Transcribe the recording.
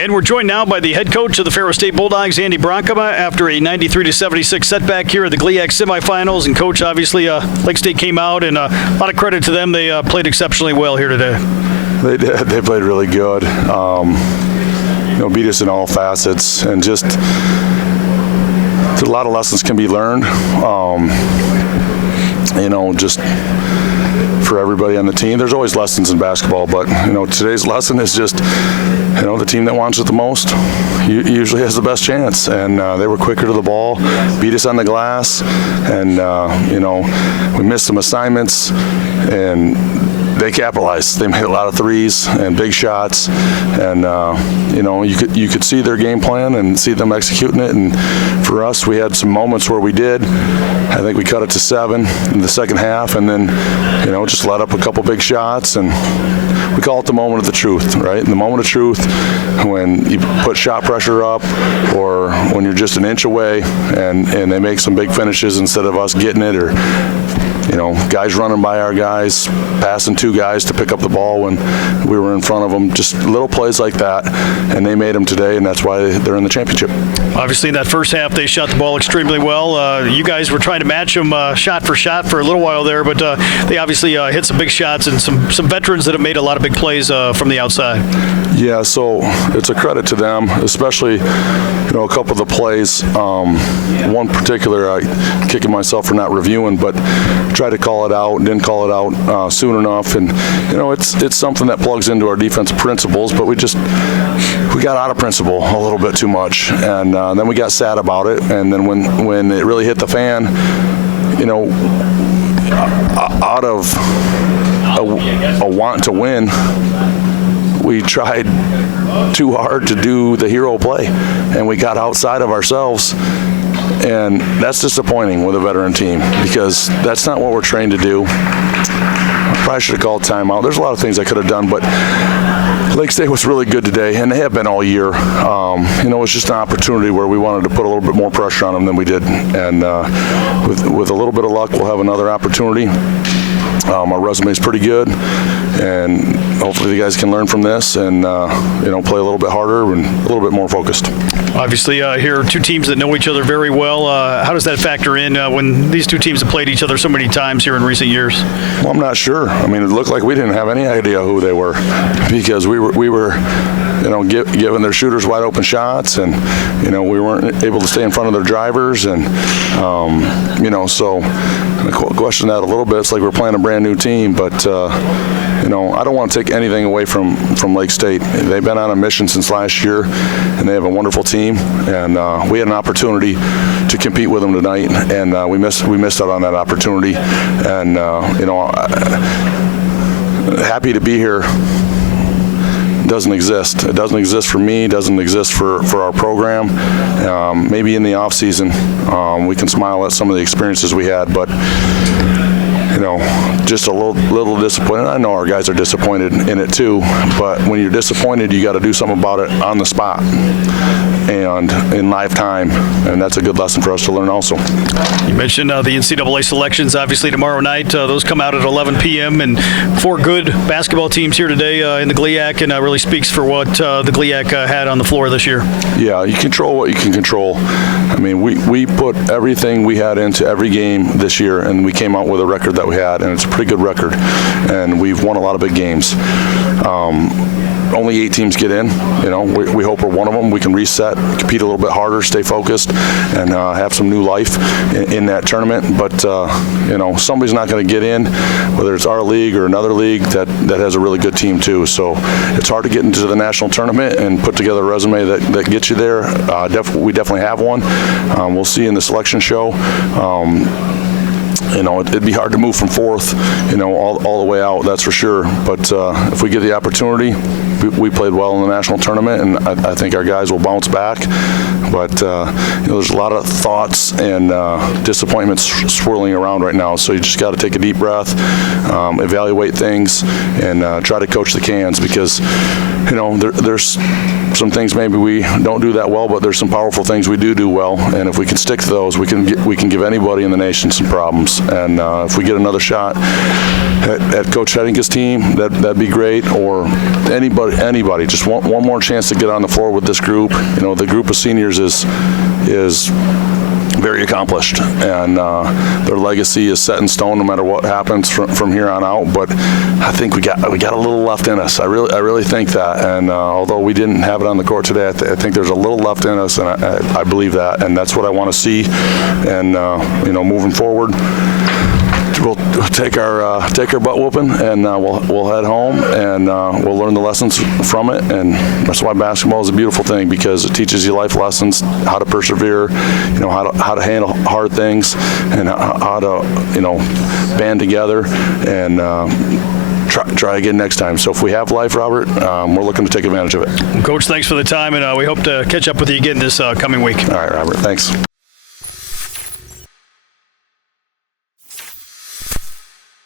And we're joined now by the head coach of the Faro State Bulldogs, Andy Bronkema, after a 93-76 setback here at the GLIAC Semifinals. And Coach, obviously, Lake State came out, and a lot of credit to them. They played exceptionally well here today. They did. They played really good. Beat us in all facets, and just a lot of lessons can be learned. Just for everybody on the team. There's always lessons in basketball, but today's lesson is just the team that wants it the most usually has the best chance, and they were quicker to the ball, beat us on the glass, and we missed some assignments, and they capitalized. They made a lot of threes and big shots, and you could see their game plan and see them executing it. And for us, we had some moments where we did. I think we cut it to 7 in the second half, and then just let up a couple big shots, and we call it the moment of the truth, right? And the moment of truth, when you put shot pressure up, or when you're just an inch away, and they make some big finishes instead of us getting it, or guys running by our guys, passing 2 guys to pick up the ball when we were in front of them. Just little plays like that, and they made them today, and that's why they're in the championship. Obviously, in that first half, they shot the ball extremely well. You guys were trying to match them shot for a little while there, but they obviously hit some big shots and some veterans that have made a lot of big plays from the outside. Yeah, so it's a credit to them, especially a couple of the plays. One particular, I kicking myself for not reviewing, but tried to call it out and didn't call it out soon enough. And it's something that plugs into our defensive principles, but we got out of principle a little bit too much, and then we got sad about it. And then when it really hit the fan, out of a want to win, we tried too hard to do the hero play, and we got outside of ourselves. And that's disappointing with a veteran team, because that's not what we're trained to do. I probably should have called timeout. There's a lot of things I could have done, but Lake State was really good today, and they have been all year. It was just an opportunity where we wanted to put a little bit more pressure on them than we did. And with a little bit of luck, we'll have another opportunity. Our resume is pretty good, and hopefully the guys can learn from this and play a little bit harder and a little bit more focused. Obviously, here are 2 teams that know each other very well. How does that factor in when these 2 teams have played each other so many times here in recent years? Well, I'm not sure. I mean, it looked like we didn't have any idea who they were, because we were giving their shooters wide open shots, and we weren't able to stay in front of their drivers, and so I question that a little bit. It's like we're playing a brand new team, but I don't want to take anything away from Lake State. They've been on a mission since last year, and they have a wonderful team, and we had an opportunity to compete with them tonight, and we missed out on that opportunity. And happy to be here. Doesn't exist. It doesn't exist for me. It doesn't exist for our program. Maybe in the off season we can smile at some of the experiences we had, but just a little disappointed. I know our guys are disappointed in it too, but when you're disappointed, you got to do something about it on the spot and in live time, and that's a good lesson for us to learn also. You mentioned the NCAA selections, obviously tomorrow night. Those come out at 11 p.m. and 4 good basketball teams here today in the GLIAC, and really speaks for what the GLIAC had on the floor this year. Yeah, you control what you can control. I mean, we put everything we had into every game this year, and we came out with a record that we had, and it's a pretty good record, and we've won a lot of big games. Only 8 teams get in. We hope we're one of them. We can reset, compete a little bit harder, stay focused, and have some new life in that tournament. But somebody's not going to get in, whether it's our league or another league that has a really good team too. So it's hard to get into the national tournament and put together a resume that gets you there. We definitely have one. We'll see in the selection show. It'd be hard to move from 4th, all the way out, that's for sure. But if we get the opportunity, we played well in the national tournament, and I think our guys will bounce back. But there's a lot of thoughts and disappointments swirling around right now, so you just got to take a deep breath, evaluate things, and try to coach the cans, because there's some things maybe we don't do that well, but there's some powerful things we do well, and if we can stick to those, we can give anybody in the nation some problems. And if we get another shot, at Coach Hedinka's team, that'd be great, or anybody. Just one more chance to get on the floor with this group. You know, the group of seniors is very accomplished, and their legacy is set in stone no matter what happens from here on out. But I think we got a little left in us. I really think that. And although we didn't have it on the court today, I think there's a little left in us, and I believe that, and that's what I want to see. And you know, moving forward, we'll take our butt whooping, and we'll head home, and we'll learn the lessons from it. And that's why basketball is a beautiful thing, because it teaches you life lessons, how to persevere, you know, how to handle hard things, and how to, you know, band together and try again next time. So if we have life, Robert, we're looking to take advantage of it. Coach, thanks for the time, and we hope to catch up with you again this coming week. All right, Robert, thanks.